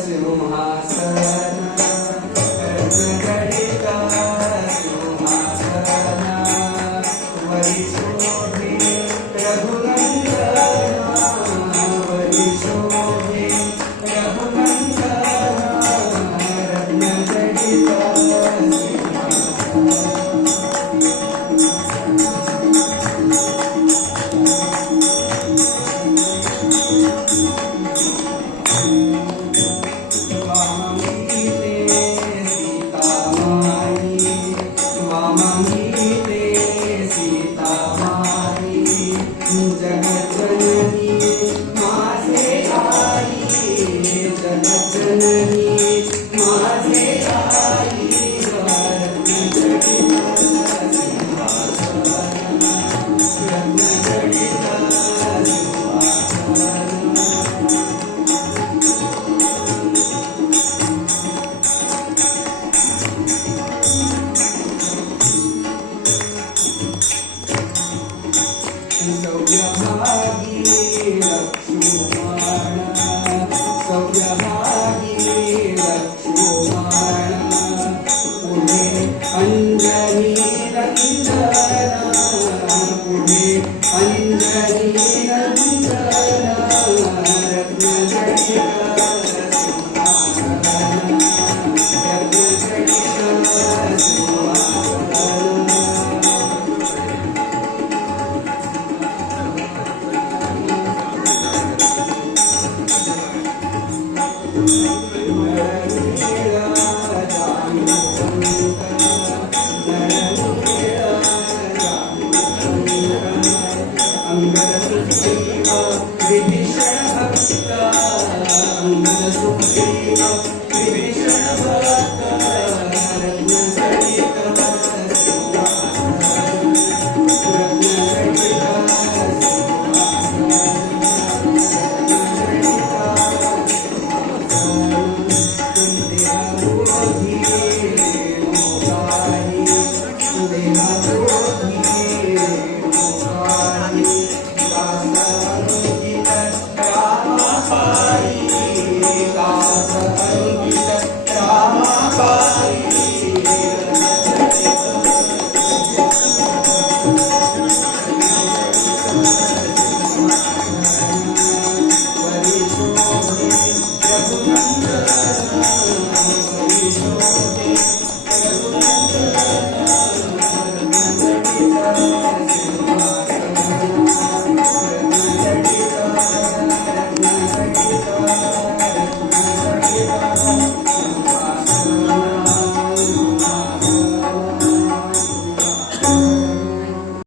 सिंहासन ಸಾಗಿ Lakshmi Thank you.